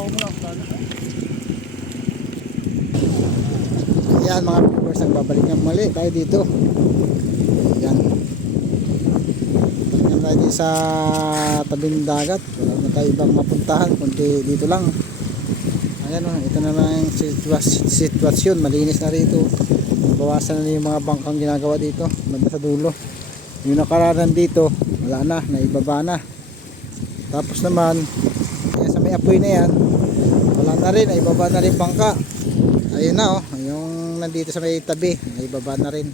Ayan mga viewers, nagbabalik nga muli tayo dito. Ayan, balik tayo dito sa tabing dagat. Wala na tayo ibang mapuntahan kundi dito lang. Ayan o, ito na lang yung sitwasyon. Malinis na rito. Bawasan na yung mga bangkang ginagawa dito banda sa dulo. Yung nakararan dito wala na, naibaba na. Tapos naman sa may apoy na yan wala na rin, naibaba na rin bangka. Ayun na oh, yung nandito sa may tabi naibaba na rin.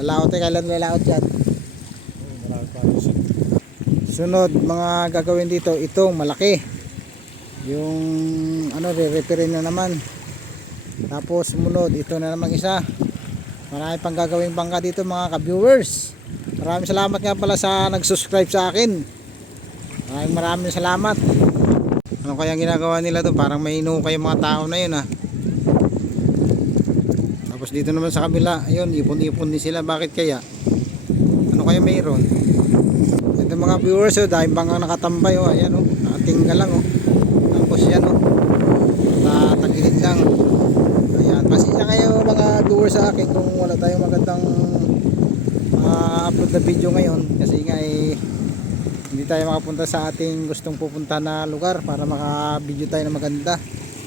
Lalaot eh, kailan lalaot yan? Sunod mga gagawin dito, itong malaki yung ano, re-repairin na naman. Tapos sumunod ito na naman isa. Marami pang gagawing bangka dito mga ka-viewers. Maraming salamat nga pala sa nag-subscribe sa akin. Maraming salamat. Ano kaya ginagawa nila doon? Parang may inukay yung mga tao na yun ah. Tapos dito naman sa kabila, ayun, ipon-ipon din sila. Bakit kaya? Ano kaya mayroon? Ito mga viewers, oh, dahil bangka nakatambay oh, ayan oh, nakatingga lang oh. Tapos yan oh, tatagilid lang. Ayan, pasensya kayo mga viewers sa akin kung wala tayong magandang upload na video ngayon kasi nga hindi tayo makapunta sa ating gustong pupunta na lugar para maka-video tayo na maganda.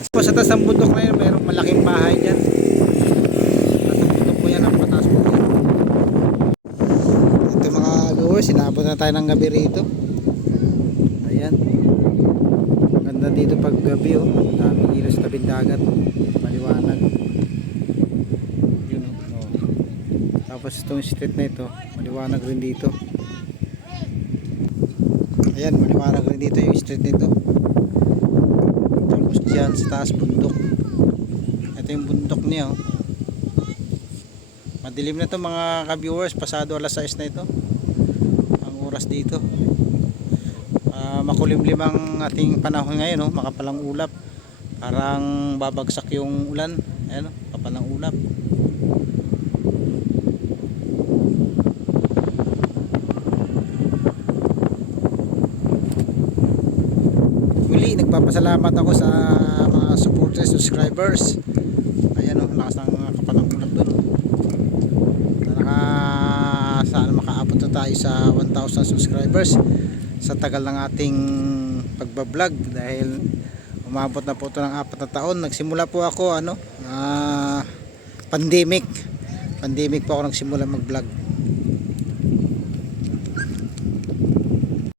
Tapos sa taas ng bundok na yun, mayroong malaking bahay dyan. Sa bundok po yan, ang pataas po yan. Ito mga viewers, sinabot na tayo ng gabi rito. Ayan, maganda dito pag gabi oh. Daming ilaw sa tabing dagat, maliwanag. Yun oh. Tapos itong street na ito, maliwanag rin dito. Ayan, maliwanag rin dito yung street nito. Tapos dyan sa taas bundok. Ito yung bundok niya oh. Madilim na ito mga ka-viewers, pasado alas 6 na ito ang oras dito. Makulimlim ang ating panahon ngayon oh. Makapalang ulap, parang babagsak yung ulan. Ayan oh, kapalang ulap. Muli nagpapasalamat ako sa mga supporters, subscribers. Ayan o, lakas ng kapalang ulap doon. Sana makaabot na tayo sa 1,000 subscribers sa tagal ng ating pagbablog, dahil umabot na po ito ng 4 na taon. Nagsimula po ako pandemic po ako nagsimula mag vlog.